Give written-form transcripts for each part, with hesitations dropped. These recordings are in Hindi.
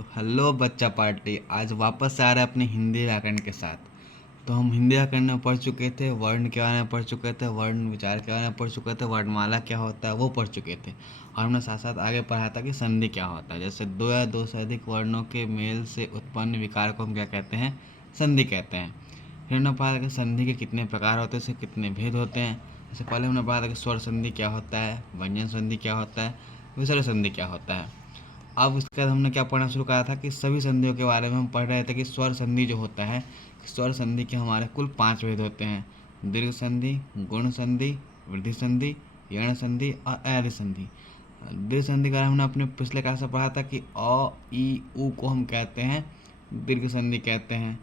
तो हेलो बच्चा पार्टी, आज वापस से आ रहे हैं अपने हिंदी व्याकरण के साथ। तो हम हिंदी व्याकरण में पढ़ चुके थे, वर्ण के बारे में पढ़ चुके थे, वर्ण विचार के बारे में पढ़ चुके थे, वर्णमाला क्या होता है वो पढ़ चुके थे। और हमने साथ साथ आगे पढ़ा था कि संधि क्या होता है। जैसे दो या दो से अधिक वर्णों के मेल से उत्पन्न विकार को हम क्या कहते हैं? संधि कहते हैं। फिर हमने पढ़ा था कि संधि के कितने प्रकार होते हैं, इसके कितने भेद होते हैं। जैसे पहले हमने पढ़ा था कि स्वर संधि क्या होता है, व्यंजन संधि क्या होता है, विसर्ग संधि क्या होता है। अब इसके बाद हमने क्या पढ़ना शुरू करा था कि सभी संधियों के बारे में हम पढ़ रहे थे कि स्वर संधि जो होता है, स्वर संधि के हमारे कुल 5 भेद होते हैं। दीर्घ संधि, गुण संधि, वृद्धि संधि, यण संधि और अयादि संधि। दीर्घ संधि का हमने अपने पिछले क्लास में पढ़ा था कि अ ई उ को हम कहते हैं दीर्घ संधि कहते हैं,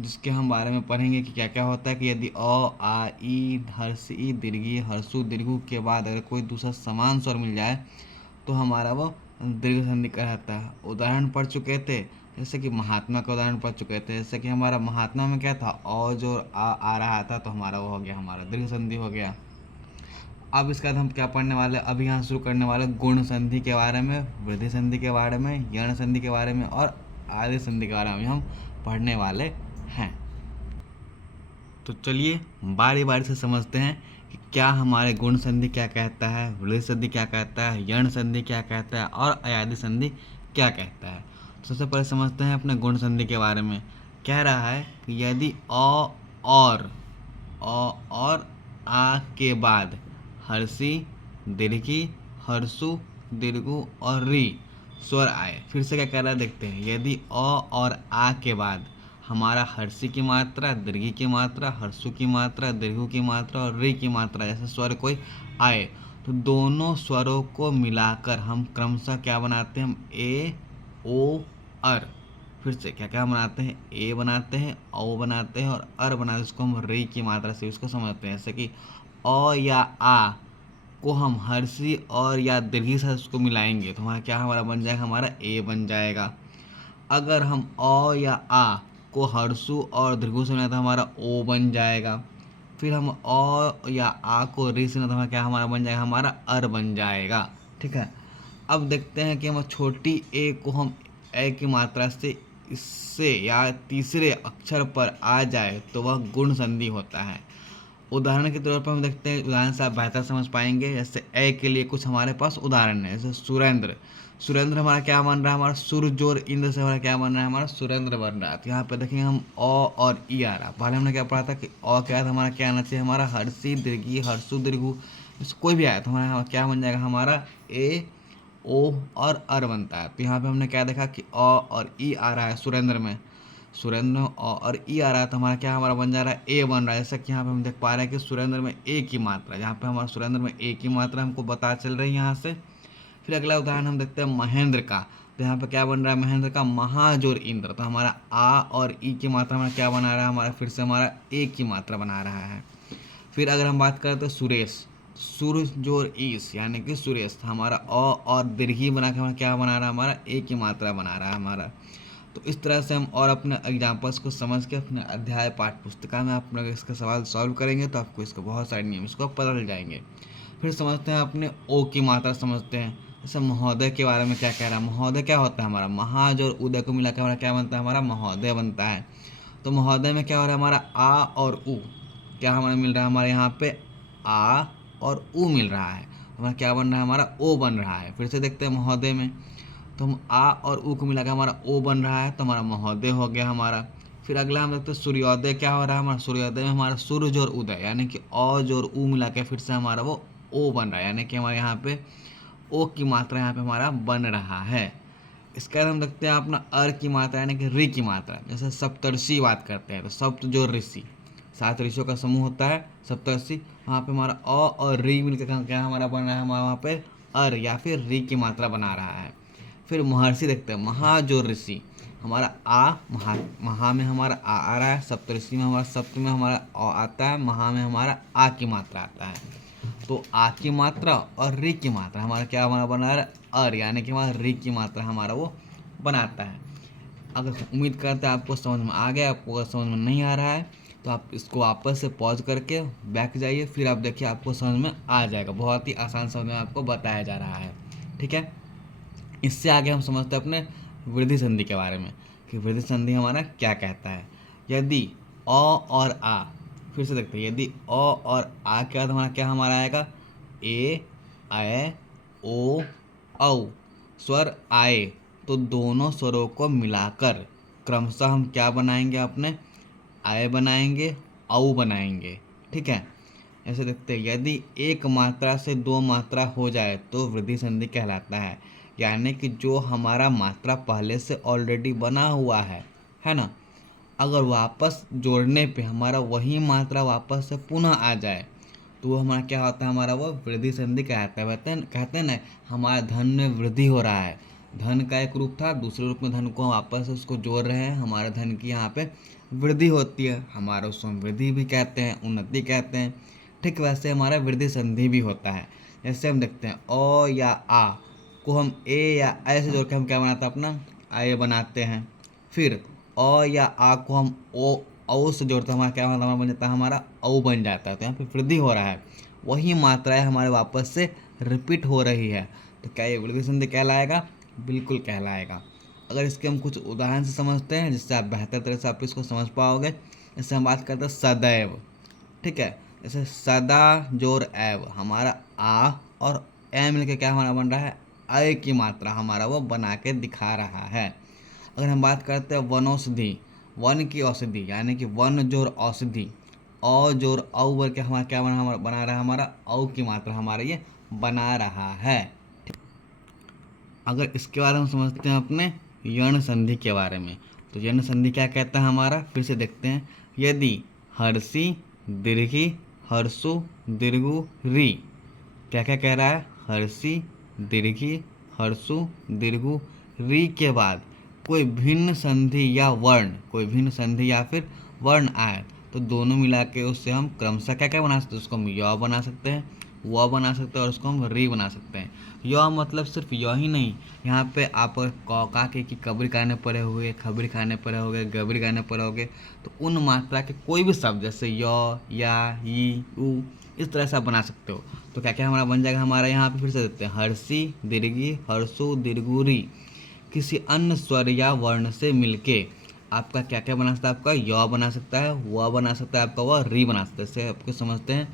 जिसके हम बारे में पढ़ेंगे कि क्या क्या होता है। कि यदि अ आ ई हर्ष ई दीर्घी हर्षु दीर्घु के बाद अगर कोई दूसरा समान स्वर मिल जाए तो हमारा वो दीर्घ संधि कहलाता है। उदाहरण पढ़ चुके थे, जैसे कि महात्मा का उदाहरण पढ़ चुके थे। जैसे कि हमारा महात्मा में क्या था, अ जो आ रहा था तो हमारा वो हो गया, हमारा दीर्घ संधि हो गया। अब इसके बाद हम क्या पढ़ने वाले, अभी यहाँ शुरू करने वाले गुण संधि के बारे में, वृद्धि संधि के बारे में, यण संधि के बारे में और आदि संधि के बारे में हम पढ़ने वाले हैं। तो चलिए बारी बारी से समझते हैं कि क्या हमारे गुण संधि क्या कहता है, वृद्धि संधि क्या कहता है, यण संधि क्या कहता है और अयादि संधि क्या कहता है। तो सबसे पहले समझते हैं अपने गुण संधि के बारे में। कह रहा है कि यदि और आ के बाद हर्षी दीर्घी हर्षु दीर्घु और री स्वर आए। फिर से क्या कह रहा है देखते हैं। यदि अ और आ के बाद हमारा हर्षी की मात्रा, दीर्घी की मात्रा, हर्षु की मात्रा, दीर्घु की मात्रा और री की मात्रा जैसे स्वर कोई आए, तो दोनों स्वरों को मिलाकर हम क्रमशः क्या बनाते हैं? हम ए ओ अर। फिर से क्या क्या बनाते हैं? ए बनाते हैं, ओ बनाते हैं और अर बनाते हैं। इसको हम री की मात्रा से उसको समझते हैं। जैसे कि अ या आ को हम हर्षी और या दीर्घी से उसको मिलाएंगे तो हमारा क्या हमारा बन जाएगा? हमारा ए बन जाएगा। अगर हम अ या आ को हर्षु और दीर्घु से मिलाएं तो हमारा ओ बन जाएगा। फिर हम अ या आ को री से मिलाएं तो क्या हमारा बन जाएगा? हमारा अर बन जाएगा। ठीक है। अब देखते हैं कि हम छोटी ए को हम ए की मात्रा से इससे या तीसरे अक्षर पर आ जाए तो वह गुण संधि होता है। उदाहरण के तौर पर हम देखते हैं, उदाहरण से आप बेहतर समझ पाएंगे। जैसे ए के लिए कुछ हमारे पास उदाहरण है। जैसे सुरेंद्र, सुरेंद्र हमारा क्या बन रहा है? हमारा सुर जोर इंद्र से हमारा क्या बन रहा है? हमारा सुरेंद्र बन रहा है। तो यहाँ पे देखेंगे हम अ और ई आ रहा। पहले हमने क्या पढ़ा था कि अ क्या था? हमारा क्या आना चाहिए? हमारा हर्षी दीर्घी हर्षु दीर्घु कोई भी आया तो हमारा क्या बन जाएगा? हमारा ए ओ और अर बनता है। तो यहाँ पे हमने क्या देखा कि अ और ई आ रहा है सुरेंद्र में, सुरेंद्र में अ और ई आ रहा है तो हमारा क्या हमारा बन जा रहा है? ए बन रहा है। जैसा कि यहाँ पे हम देख पा रहे हैं कि सुरेंद्र में ए की मात्रा, यहाँ पे हमारा सुरेंद्र में ए की मात्रा हमको पता चल रही है यहाँ से। फिर अगला उदाहरण हम देखते हैं महेंद्र का। तो यहाँ पे क्या बन रहा है? महेंद्र का महाजोर इंद्र। तो हमारा आ और ई की मात्रा हमारा क्या बना रहा है? हमारा फिर से हमारा ए की मात्रा बना रहा है। फिर अगर हम बात करते हैं सुरेश, सुर जोर ईस यानी कि सुरेश, हमारा अ और दीर्घी बना के हमारा क्या बना रहा है? हमारा ए की मात्रा बना रहा है हमारा। तो इस तरह से हम और अपने एग्जाम्पल्स को समझ के अपने अध्याय पाठ पुस्तिका में आप लोग इसका सवाल सॉल्व करेंगे तो आपको इसके बहुत सारे नियम इसको पता चल जाएंगे। फिर समझते हैं अपने ओ की मात्रा समझते हैं। जैसे महोदय के बारे में क्या कह रहा है? महोदय क्या होता है? हमारा महाज और उदय को मिलाकर हमारा क्या बनता है? हमारा महोदय बनता है। तो महोदय में क्या हो रहा है? हमारा आ और उ क्या हमारा मिल रहा है? हमारे यहाँ पे आ और उ मिल रहा है। हमारा क्या बन रहा है? हमारा ओ बन रहा है। फिर से देखते हैं महोदय में, तो हम आ और उ को मिलाकर हमारा ओ बन रहा है तो हमारा महोदय हो गया हमारा। फिर अगला हम देखते हैं सूर्योदय। क्या हो रहा है? हमारा सूर्योदय में हमारा सूर्य और उदय यानी कि अ जोर उ मिला के फिर से हमारा वो ओ बन रहा है, यानी कि हमारे यहाँ पे ओ की मात्रा यहाँ पे हमारा बन रहा है। इसके बाद हम देखते हैं अपना अर की मात्रा यानी कि ऋ की मात्रा। जैसे सप्तर्षि बात करते हैं तो सप्त जो ऋषि, 7 ऋषियों का समूह होता है सप्तर्षि। वहाँ पे हमारा अ और ऋ मिलकर क्या हमारा बन रहा है? हमारा वहाँ पे अर या फिर ऋ की मात्रा बना रहा है। फिर महर्षि देखते हैं, महा जो ऋषि, हमारा आ महा में हमारा आ रहा है, सप्तऋषि में हमारा सप्त में हमारा अ आता है, महा में हमारा आ की मात्रा आता है। तो आ की मात्रा और री की मात्रा हमारा क्या हमारा बना रहा है? अर, यानी कि हमारा री की मात्रा हमारा वो बनाता है। अगर उम्मीद करते हैं आपको समझ में आ गया। आपको अगर समझ में नहीं आ रहा है तो आप इसको वापस से पॉज करके बैक जाइए, फिर आप देखिए आपको समझ में आ जाएगा। बहुत ही आसान समझ में आपको बताया जा रहा है। ठीक है। इससे आगे हम समझते हैं अपने वृद्धि संधि के बारे में कि वृद्धि संधि हमारा क्या कहता है। यदि अ और आ, फिर से देखते हैं, यदि अ और आ के बाद हमारा क्या हमारा आएगा, ए, ऐ, ओ, औ स्वर आए तो दोनों स्वरों को मिलाकर क्रमशः हम क्या बनाएंगे, अपने आय बनाएंगे, औ बनाएंगे। ठीक है, ऐसे देखते हैं, यदि एक मात्रा से दो मात्रा हो जाए तो वृद्धि संधि कहलाता है। यानी कि जो हमारा मात्रा पहले से ऑलरेडी बना हुआ है ना, अगर वापस जोड़ने पे हमारा वही मात्रा वापस से पुनः आ जाए तो वो हमारा क्या होता है, हमारा वो वृद्धि संधि कहता है। कहते हैं ना, हमारा धन में वृद्धि हो रहा है। धन का एक रूप था, दूसरे रूप में धन को वापस से उसको जोड़ रहे हैं, हमारा धन की यहाँ पे वृद्धि होती है, हमारा उसमें वृद्धि भी कहते हैं, उन्नति कहते हैं। ठीक वैसे हमारा वृद्धि संधि भी होता है। जैसे हम देखते हैं अ या आ को हम ए या ऐ से जोड़ के हम क्या बनाते हैं, अपना आय बनाते हैं। फिर अ या आ को हम ओ औ से जोड़ते हैं, हमारा क्या हमारा बन जाता है, हमारा औ बन जाता है। तो यहाँ पे वृद्धि हो रहा है, वही मात्राएं हमारे वापस से रिपीट हो रही है। तो क्या ये वृद्धि संधि कहलाएगा? बिल्कुल कहलाएगा। अगर इसके हम कुछ उदाहरण से समझते हैं जिससे आप बेहतर तरह से आप इसको समझ पाओगे। जैसे हम बात करते हैं सदैव। ठीक है, जैसे सदा जोर एव, हमारा आ और ए मिलकर क्या हमारा बन रहा है, अय की मात्रा हमारा वो बना के दिखा रहा है। अगर हम बात करते हैं वनौषधि, वन की औषधि यानी कि वन जोर औषधि, औ जोर औ बोल के हमारा क्या बना रहा है, हमारा औ की मात्रा हमारा ये बना रहा है। अगर इसके बारे में समझते हैं अपने यण संधि के बारे में, तो यण संधि क्या कहता है हमारा, फिर से देखते हैं। यदि हर्षी दीर्घी हर्षु दीर्घु री, क्या क्या कह रहा है, हर्षी दीर्घी हर्षु दीर्घु री के बाद कोई भिन्न संधि या वर्ण, कोई भिन्न संधि या फिर वर्ण आए तो दोनों मिला के उससे हम क्रमशः क्या क्या बना सकते हैं, उसको हम य बना सकते हैं, व बना सकते हैं और उसको हम री बना सकते हैं। य मतलब सिर्फ य ही नहीं, यहाँ पे आप क का के की कबरी खाने पड़े हुए, खबरी खाने पड़े हो गए, गबरी खाने पड़े हो गए, तो उन मात्रा के कोई भी शब्द जैसे य, या, ई, उ, इस तरह से आप बना सकते हो। तो क्या क्या हमारा बन जाएगा, हमारा यहाँ पे फिर से देखते हैं, हर्षी दीर्घी हर्षु दीर्घुरी किसी अन्य स्वर या वर्ण से मिलके आपका क्या क्या बना सकता है, आपका य बना सकता है, व बना सकता है, आपका व री बना सकता है। इससे आपको समझते हैं,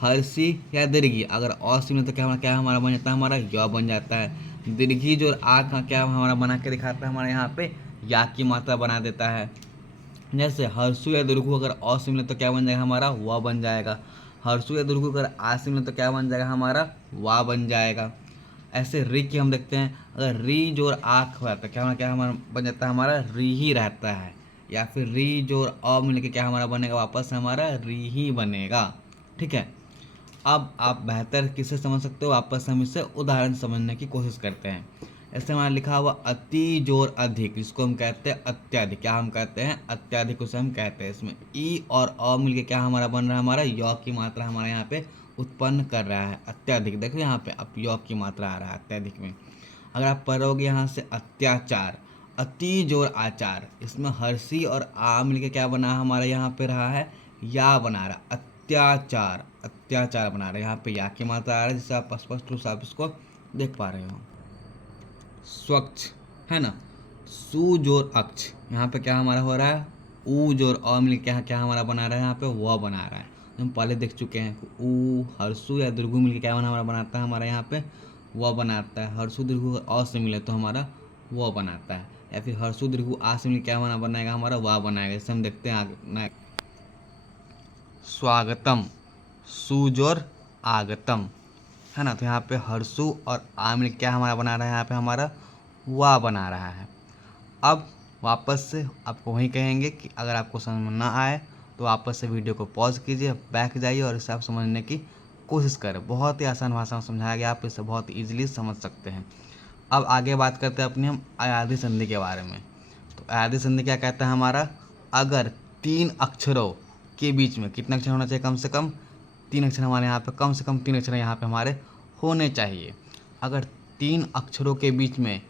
हर्षी या दीर्घी अगर अ से मिले तो क्या हमारा बन जाता है, हमारा य बन जाता है। दीर्घी जो आ का क्या हमारा बना के दिखाता है, हमारे यहाँ पे या की मात्रा बना देता है। जैसे हर्षु या दुर्गु अगर अ से मिले तो क्या बन जाएगा, हमारा व बन जाएगा। हर्षु या दुर्गु अगर आ से मिले तो क्या बन जाएगा, हमारा वा बन जाएगा। ऐसे री की हम देखते हैं, अगर री जोर आँख हुआ तो क्या हमारा बन जाता है, हमारा री ही रहता है। या फिर री जोर अ मिल के क्या हमारा बनेगा, वापस हमारा री ही बनेगा। ठीक है, अब आप बेहतर किससे समझ सकते हो, वापस हम इससे उदाहरण समझने की कोशिश करते हैं। ऐसे हमारा लिखा हुआ अति जोर अधिक, जिसको हम कहते हैं अत्याधिक, क्या हम कहते हैं, अत्याधिक उसे हम कहते हैं। इसमें ई और अ मिलके क्या हमारा बन रहा है, हमारा य की मात्रा हमारे यहाँ पे उत्पन्न कर रहा है, अत्याधिक। देखो यहाँ पे अब य की मात्रा आ रहा है अत्याधिक में। अगर आप पढ़ोगे यहाँ से अत्याचार, अति जोर आचार, इसमें हर्षी और आ मिलके क्या बना हमारे यहाँ पे रहा है, या बना रहा, अत्याचार, अत्याचार बना रहा है। यहाँ पे या की मात्रा आ रहा है, जिससे आप स्पष्ट रूप से आप इसको देख पा रहे हो। स्वच्छ है ना, सु जोर अक्ष, यहाँ पे क्या हमारा हो रहा है, ऊ जोर अ मिल क्या क्या हमारा बना रहा है, यहाँ पे व बना रहा है। हम पहले देख चुके हैं, ऊ हर्षु या दुर्गु मिल के क्या हमारा बनाता है, हमारा यहाँ पे व बनाता है। हर्षु दीर्घु अ से मिले तो हमारा व बनाता है, या फिर हर्षु दीर्घु आ से मिल क्या बनाएगा, हमारा व बनाएगा। जैसे हम देखते हैं आगे, स्वागतम, सुजोर आगतम है ना। तो यहाँ पे हर्षु और आ मिल क्या हमारा बना रहा है, यहाँ पे हमारा वा बना रहा है। अब वापस से आपको वही कहेंगे कि अगर आपको समझ में ना आए तो वापस से वीडियो को पॉज कीजिए, बैक जाइए और इसे आप समझने की कोशिश करें। बहुत ही आसान भाषा में समझाया गया, आप इसे बहुत ईजिली समझ सकते हैं। अब आगे बात करते हैं अपनी हम अयाधी संधि के बारे में। तो अयाधी संधि क्या कहता है हमारा, अगर 3 अक्षरों के बीच में कितने अक्षर होना चाहिए, कम से कम 3 अक्षर हमारे यहाँ पे, कम से कम 3 अक्षर यहाँ पे हमारे होने चाहिए। अगर 3 अक्षरों के बीच में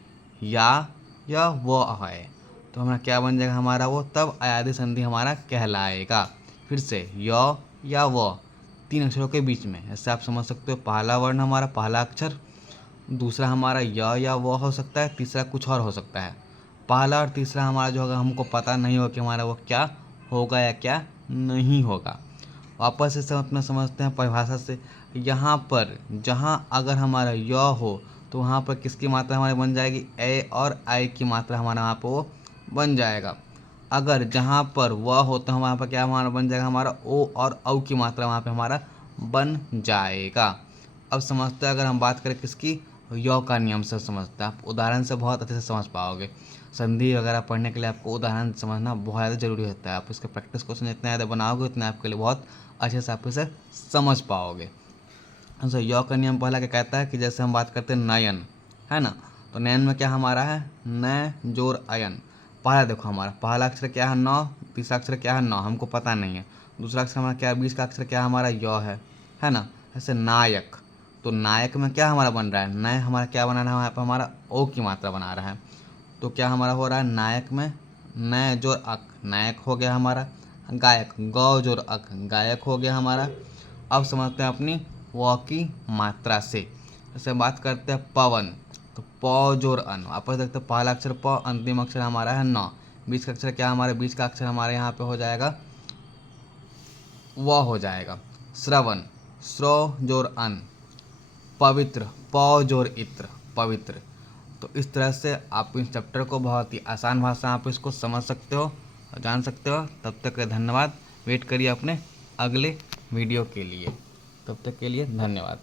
या वो है तो हमारा क्या बन जाएगा, हमारा वो तब अयाधी संधि हमारा कहलाएगा। फिर से या वो 3 अक्षरों के बीच में, ऐसे आप समझ सकते हो। पहला वर्ण हमारा पहला अक्षर, दूसरा हमारा या वो हो सकता है, तीसरा कुछ और हो सकता है। पहला और तीसरा हमारा जो होगा हमको पता नहीं होगा कि हमारा वो क्या होगा या क्या नहीं होगा। वापस से सब अपना समझते हैं परिभाषा से। यहाँ पर जहाँ अगर हमारा य हो तो वहाँ पर किसकी मात्रा हमारी बन जाएगी, ए और आई की मात्रा हमारा वहाँ पर वो बन जाएगा। अगर जहाँ पर व हो तो वहाँ पर क्या हमारा बन जाएगा, हमारा ओ और औ की मात्रा वहाँ पे हमारा बन जाएगा। अब समझते हैं, अगर हम बात करें किसकी, य का नियम से समझते हैं। आप उदाहरण से बहुत अच्छे से समझ पाओगे। संधि वगैरह पढ़ने के लिए आपको उदाहरण समझना बहुत ज़्यादा जरूरी होता है। आप इसके प्रैक्टिस क्वेश्चन जितने ज़्यादा बनाओगे उतने आपके लिए बहुत अच्छे से आप इसे समझ पाओगे। तो य का नियम पहला क्या कहता है कि जैसे हम बात करते हैं नयन, है ना, तो नयन में क्या हमारा है, न जोड़ अयन। पहला देखो हमारा पहला अक्षर क्या है, न, तीसरा अक्षर क्या है, न, हमको पता नहीं है। दूसरा अक्षर हमारा क्या है, बीच का अक्षर क्या है हमारा, य है ना। ऐसे नायक, तो नायक में क्या हमारा बन रहा है, नय हमारा क्या बना रहा है, यहाँ पर हमारा ओ की मात्रा बना रहा है। तो क्या हमारा हो रहा है, नायक में न जोड़ अक, नायक हो गया हमारा। गायक, गौ जोड़ अक, गायक हो गया हमारा। अब समझते हैं अपनी व की मात्रा से। जैसे बात करते हैं पवन, तो प जोड़ अन, वापस देखते हैं पहला अक्षर प, अंतिम अक्षर हमारा है न, बीच का अक्षर क्या हमारे, बीच का अक्षर हमारे यहाँ पे हो जाएगा व हो जाएगा। श्रवण, श्रो जोड़ अन, पवित्र, प जोड़ इत्र, पवित्र। तो इस तरह से आप इस चैप्टर को बहुत ही आसान भाषा में आप इसको समझ सकते हो और जान सकते हो। तब तक के धन्यवाद। वेट करिए अपने अगले वीडियो के लिए। तब तक के लिए धन्यवाद।